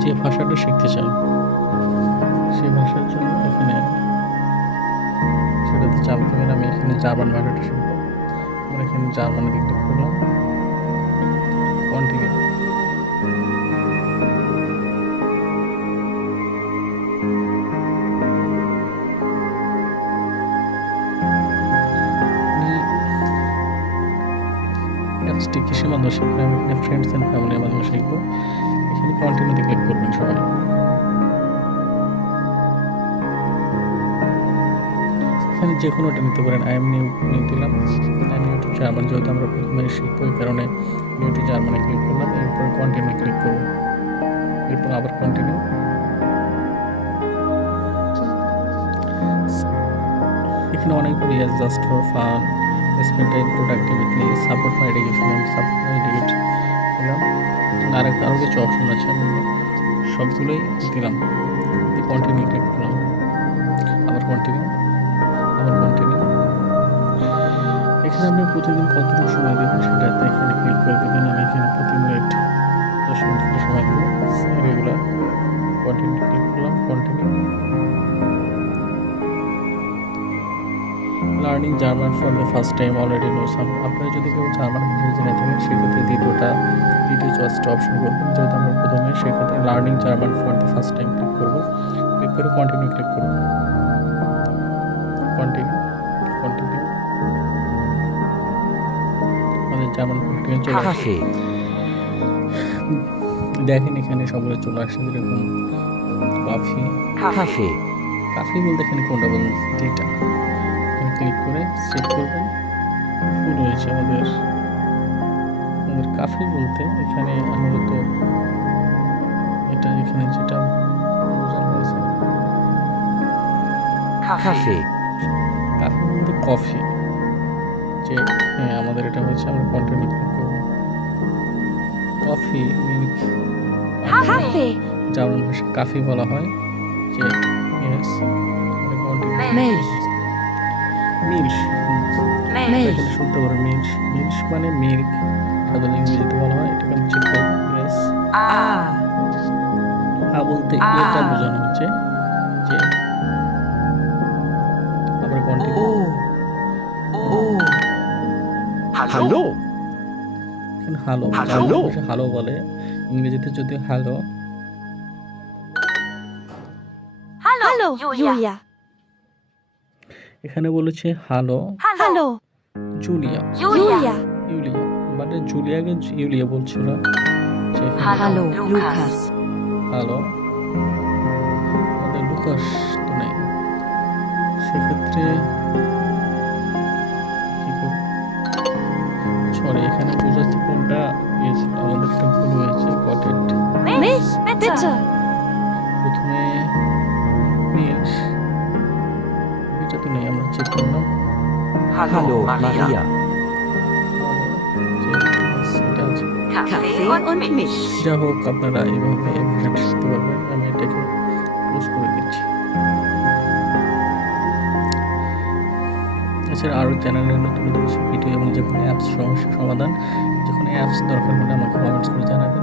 যে ভাষাটা শিখতে চান সেই ভাষার জন্য এখানে সেটাতে চালাতে গেলে আমি এখানে জার্মান ভাষাটা শিখবো। আমরা এখানে জার্মানি দিক দিয়ে করলাম, কন্টিনিউ। অ্যাপসটি কিসের মাধ্যমে শিখবো? আমি এখানে ফ্রেন্ডস অ্যান্ড ফ্যামিলির মাধ্যমে শিখবো। এখানে কন্টিনিউতে ক্লিক করবেন সবাই। এখানে যে কোনোটা নিতে পারেন। আই এম নিউ দিলাম, I am new to German, যেহেতু আমরা প্রথমে শিখবো এই কারণে নিউ টু জার্মানে ক্লিক করলাম। এরপর কন্টিনিউ ক্লিক করবো, এরপর আবার কন্টিনিউ। এখানে অনেকগুলো ইয়াস just for fun, spend time productivity, support my education, আমি সাপোর্ট মাই এডুকেট দিলাম। আর আরও কিছু অপশন আছে, আমি সবগুলোই দিলাম। কন্টিনিউ ক্লিক করলাম, আবার কন্টিনিউ, আবার কন্টিনিউ। এখানে আপনি প্রতিদিন কতটুকু সময় দেবেন সেটাতে এখানে ক্লিক করে দেবেন। আমি এখানে প্রতি মিনিট 10 মিনিট করে সময় দেবো, রেগুলার। কন্টিনিউ ক্লিক করলাম, continue. Learning German for the first time already know some. আপনারা যদি কেউ জার্মান ভাষা জেনে থাকেন সেক্ষেত্রে দ্বিতীয় চয়েসটা অপশন করবেন। যেহেতু আমরা প্রথমে সেক্ষেত্রে learning German for the first time click করবো। ক্লিক করে কন্টিনিউ ক্লিক করবো, কন্টিনিউ, কন্টিনিউ। আমাদের জার্মান ভাষা চলে আসে। দেখেন এখানে সবগুলো চলে আসছে, যেরকম কফি, কাফে। কাফি বলতে এখানে কোনটা বলুন? দুইটা। ক্লিক করে চেক করবেন, ফুল হয়েছে আমাদের কাফি বলতে এখানে মূলত এটা এখানে যেটা বোঝানো হয়েছে কাফি, কাফি বলতে কফি। যে হ্যাঁ আমাদের এটা হচ্ছে, আমরা কন্টিনিউ ক্লিক করবো। কফি মিল্ক, জার্মান ভাষায় কাফি বলা হয়। যে ইয়েস, মিল্ক, এখানে শুনতে পারো মিল্ক, মিল্ক মানে মিল্ক, সাধারণত ইংরেজিতে বলা হয়। এটা আমি চেক করবো। ইয়েস, বলতে এটা বোঝানো হচ্ছে যে, আবার কন্টিনিউ। হ্যালো, এখানে হ্যালো, হ্যালো বলে ইংরেজিতে, যদিও হ্যালো। Hello Julia. এখানে বলেছে হ্যালো হ্যালো জুলিয়া, জুলিয়া। ইউলিয়া, মানে জুলিয়াকে ইউলিয়া বলছিল। Hello Lucas. হ্যালো, আমাদের লুকাস তো নেই, সেক্ষেত্রে কি করব? সরি, এখানে বোঝাচ্ছে কোনটা আমাদের একটা ভুল হয়েছে। Got it. Miss bitter. প্রথমে মিস, এটা তো নেই, আমরা চেক করলাম। Hello Maria. Cafe und Milch। যা হোক, আপনারা এইভাবে ভাষাটা শিখতে পারবেন। আমি এটাকে ক্লোজ করে দিচ্ছি। এছাড়া আরও চ্যানেলের নতুন নতুন ভিডিও এবং যে কোনো অ্যাপস সমস্যার সমাধান, যে কোনো অ্যাপস দরকার হলে আমাকে কমেন্টস করে জানাবেন।